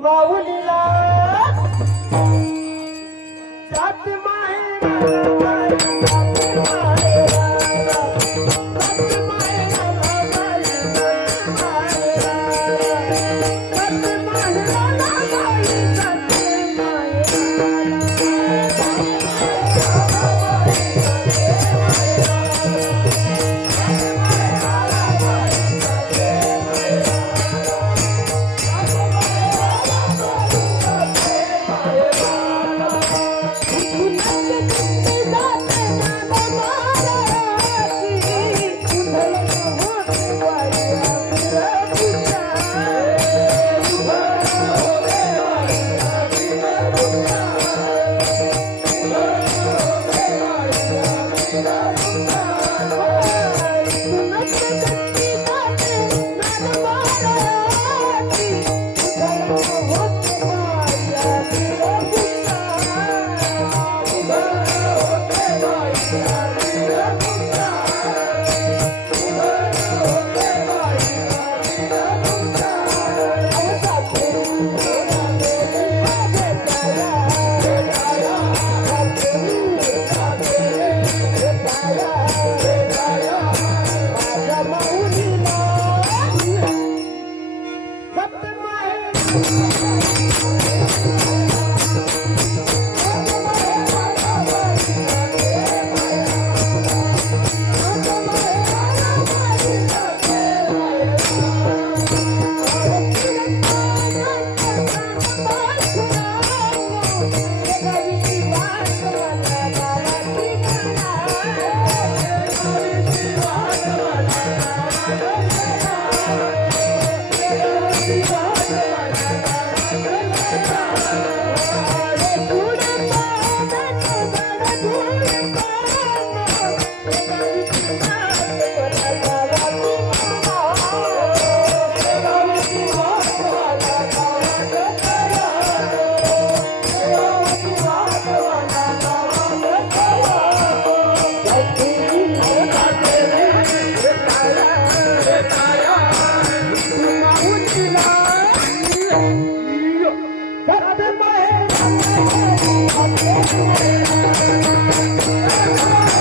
माऊलीला जात माहेर Thank you.